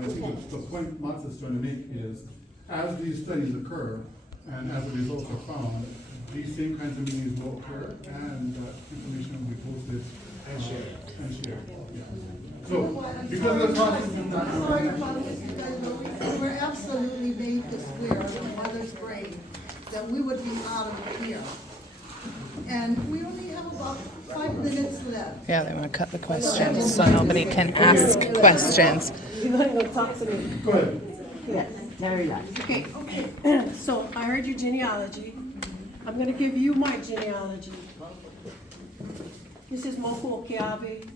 but I think the point Mats is trying to make is, as these studies occur, and as the results are found, these same kinds of meetings will occur, and information will be posted. And shared. Yeah. So, because of the process is not. I'm sorry about this, because we're absolutely made this clear in Mother's grade that we would be out of here. And we only have about 5 minutes left. Yeah, they want to cut the questions so nobody can ask questions. You want to go talk to me? Go ahead. Yes, very nice. Okay, so I heard your genealogy. I'm going to give you my genealogy. This is Moku Okeawe.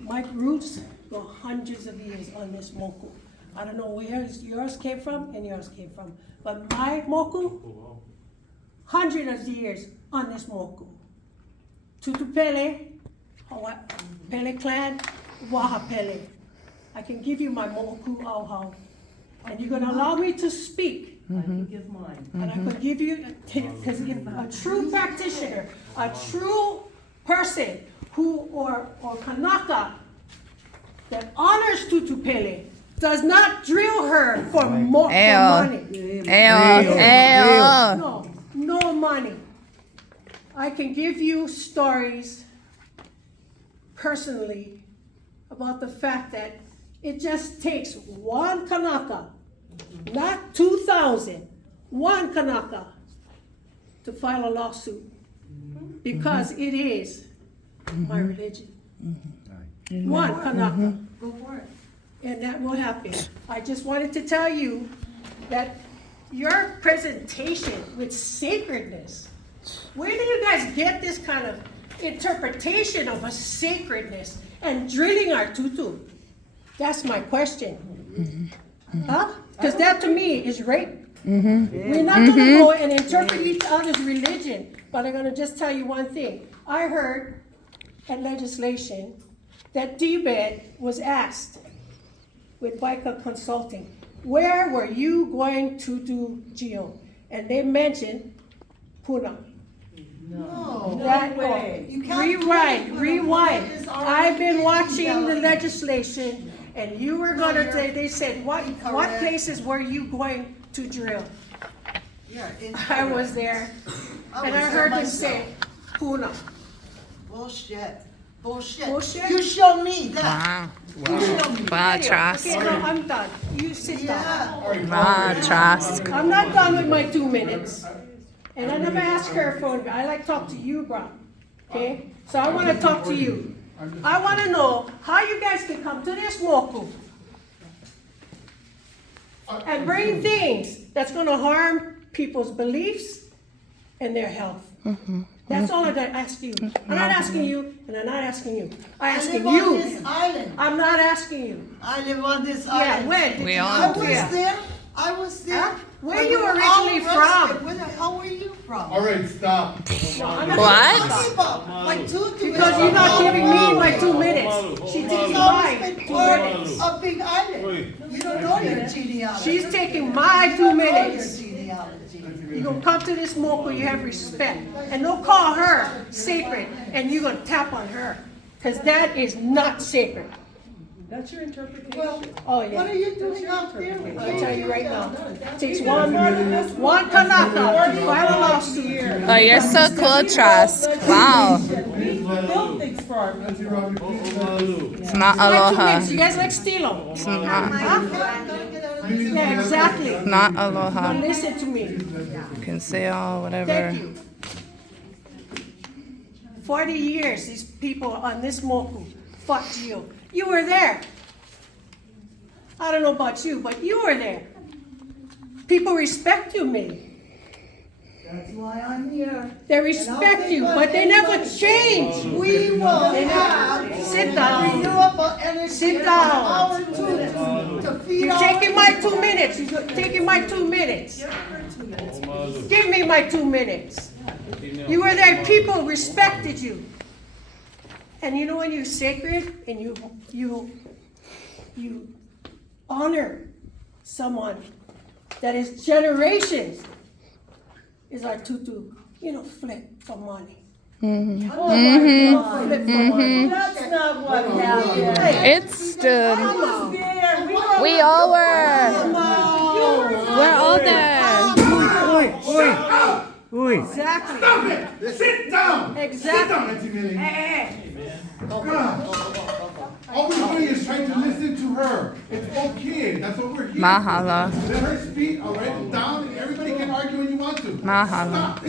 My roots go hundreds of years on this Moku. I don't know where yours came from and yours came from, but my Moku, hundreds of years on this Moku. Tutupele, PELE CLAN, Wahapele. I can give you my Moku Auhau. And you're going to allow me to speak. I can give mine. And I could give you, because a true practitioner, a true person who, or Kanaka, that honors Tutupele, does not drill her for more money. No money. I can give you stories personally about the fact that it just takes one Kanaka, not 2,000, one Kanaka to file a lawsuit because it is my religion. One Kanaka. Go for it. And that will happen. I just wanted to tell you that your presentation with sacredness, where do you guys get this kind of interpretation of a sacredness and drilling our tutu? That's my question. Huh? Because that to me is rape. We're not going to go and interpret each other's religion, but I'm going to just tell you one thing. I heard at legislation that Tibet was asked with Waika Consulting, where were you going to do geo? And they mentioned Puna. No. That way. You can't rewind. I've been watching the legislation, and you were gonna, they said, what places were you going to drill? Yeah, I was there, and I heard them say, Puna. Bullshit. Bullshit? You show me that. Wow, Trask. Okay, no, I'm done. You sit down. Wow, Trask. I'm not done with my 2 minutes. And I never asked her for, I like to talk to you, bro. Okay? So I want to talk to you. I want to know how you guys can come to this Moku and bring things that's going to harm people's beliefs and their health. That's all I ask you. I'm not asking you, and I'm not asking you. I'm asking I live on you. this island. I'm not asking you. I live on this Yeah, island. when? We I all was Yeah. there. I was there. Huh? Where When you we were originally all arrested. from? Where the hell were you from? All right, stop. No, I'm not What? Talking about like two Because you're not giving me my 2 minutes. She's taking She's my always been 2 part minutes. of Big Island. You don't know your genealogy. She's taking my You 2 don't know your minutes. genealogy. You're gonna come to this Moku, you have respect. And don't call her sacred, and you're gonna tap on her. Because that is not sacred. That's your interpretation. Well, Oh, what are yeah. you doing out there? I'll tell you right now. It takes one Kanaka to file a lawsuit. Oh, you're so cool, Trask. Wow. We build things for our people. It's not My 2 aloha. minutes, you guys like stilo? It's not, Yeah, exactly. not Now aloha. listen to me. You can say all whatever. Thank you. 40 years, these people on this Moku fought you. You were there. I don't know about you, but you were there. People respect you, maybe. That's why I'm here. They respect you, but they never change. We will have Sit down. renewable energy. Sit from down. our two to feed You're our taking my 2 minutes. You're taking my 2 minutes. Give me my 2 minutes. You were there. People respected you. And you know when you're sacred and you honor someone that is generations, is our tutu, flip for money. Flip for money. That's not what happened. It stood. I was there. We were We all were. We're all there. Exactly. Stop it! Sit down! Exactly. Sit down, Auntie Millie. God. All we're doing is trying to listen to her. It's okay. That's what we're here Mahalo. for. Let her speak. I'll write it down, and everybody can argue when you want to. Mahalo. Stop.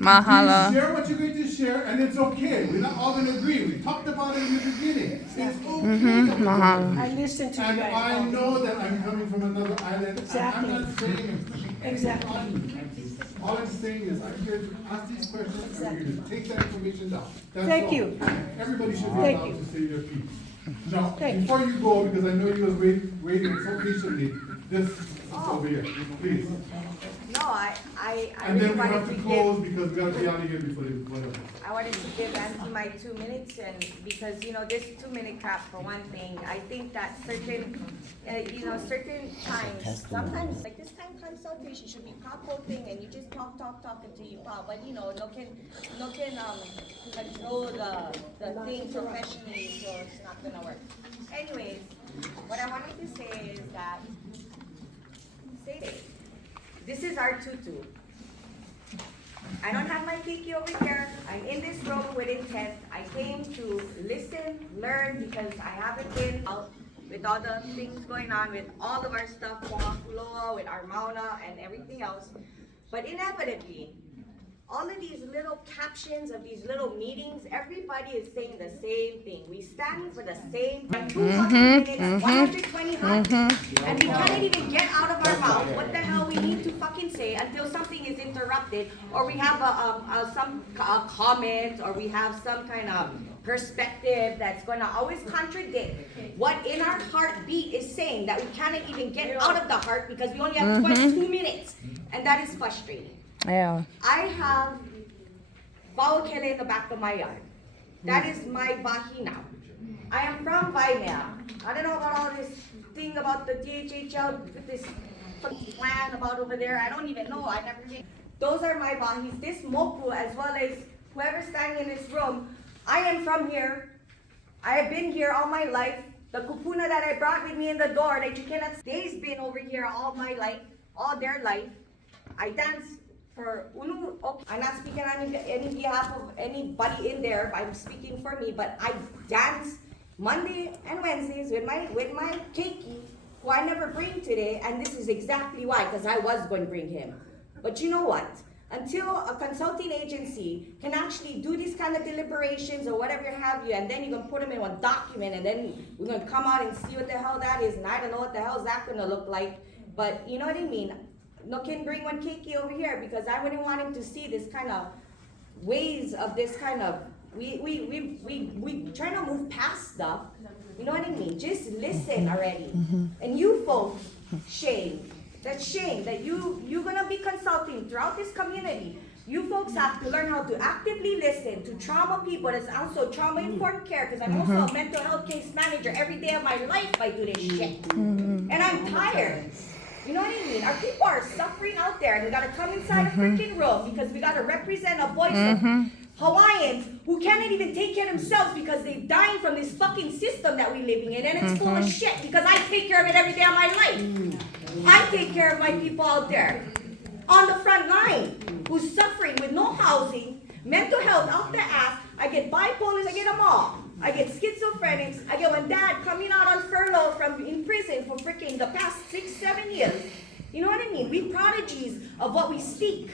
Mahalo. Share what you're going to share, and it's okay. We're not all going to agree. We talked about it in the beginning. It's okay. Mahalo. I listened to you And guys. I know that I'm coming from another island. Exactly. I'm not saying Exactly. all I'm saying is I'm here to ask these questions. I'm here to take that information down. That's Thank all. you. Everybody should be Thank allowed you. to say their piece. Now, Thank you. before you go, because I know you was waiting so patiently, this is over here, please. No, I And really then we wanted have to to give, close because we gotta be out of here before whatever. I wanted to give Auntie my 2 minutes and because, this 2-minute cap for one thing, I think that certain, certain times, sometimes like this kind of consultation should be pop-open and you just talk until you pop, but no can control the thing professionally, so it's not gonna work. Anyways, what I wanted to say is that, this is our tutu. I don't have my kiki over here. I'm in this room with intent. I came to listen, learn, because I haven't been out with all the things going on, with all of our stuff, with our Mauna and everything else. But inevitably, all of these little captions of these little meetings, everybody is saying the same thing. We stand for the same 2 fucking minutes, 120 hot, and we can't even get out of our mouth what the hell we need to fucking say until something is interrupted, or we have some comment, or we have some kind of perspective that's going to always contradict what in our heartbeat is saying, that we cannot even get out of the heart because we only have 22 minutes, and that is frustrating. Yeah. I have PELE in the back of my yard. That is my bahi now. I am from Waimea. I don't know about all this thing about the DHHL, this plan about over there. I don't even know. I never did. Those are my bahis. This mopu, as well as whoever's standing in this room, I am from here. I have been here all my life. The kupuna that I brought with me in the door that you cannot, they've been over here all my life, all their life. I dance for Unu. Okay. I'm not speaking on any behalf of anybody in there. I'm speaking for me, but I dance Monday and Wednesdays with my keiki, who I never bring today, and this is exactly why, because I was going to bring him. But you know what? Until a consulting agency can actually do these kind of deliberations or whatever have you, and then you're gonna put them in one document, and then we're gonna come out and see what the hell that is, and I don't know what the hell is that gonna look like, but you know what I mean? No can bring one keiki over here because I wouldn't want him to see this kind of ways of this kind of, we trying to move past stuff, you know what I mean? Just listen already. And you folks, shame that you're gonna be consulting throughout this community. You folks have to learn how to actively listen to trauma people. That's also trauma-informed care, because I'm also a mental health case manager. Every day of my life I do this shit. And I'm tired. You know what I mean? Our people are suffering out there, and we gotta come inside a freaking room because we gotta represent a voice of Hawaiians who cannot even take care of themselves because they're dying from this fucking system that we're living in, and it's full of shit because I take care of it every day of my life. I take care of my people out there on the front line who's suffering with no housing, mental health out the ass. I get bipolars, I get them all. I get schizophrenics. I get one dad coming out on furlough from in prison for freaking the past 6-7 years. You know what I mean? We prodigies of what we speak.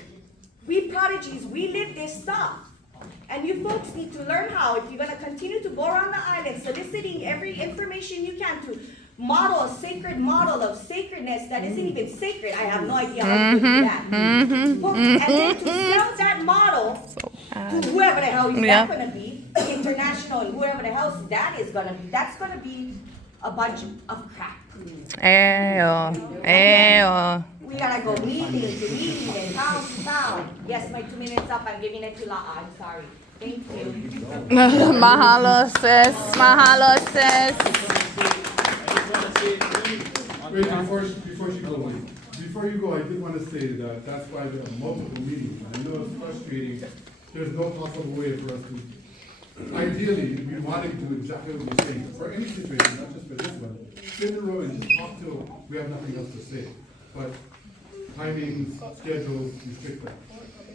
We prodigies, we live this stuff. And you folks need to learn how, if you're gonna continue to go around the island soliciting every information you can to model a sacred model of sacredness that isn't even sacred. I have no idea how to do that. Folks, and then to sell that model to whoever the hell that's gonna be, international, and whoever the hell that is gonna be, that's gonna be a bunch of crap. We gotta go meeting to meeting and town to town. Yes, my 2 minutes up. I'm giving it to La'a. I'm sorry. Thank you. Mahalo, sis. Mahalo, sis. Wait, before you go, I did want to say that that's why there are multiple meetings. I know it's frustrating. There's no possible way for us to ideally, we want to do exactly what you're saying, for any situation, not just for this one. Sit in a row and just talk till we have nothing else to say. But timings, schedules, restrict them.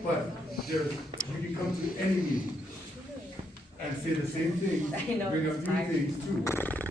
But there's, you can come to any meeting and say the same thing, I know, bring up it's new hard. things too.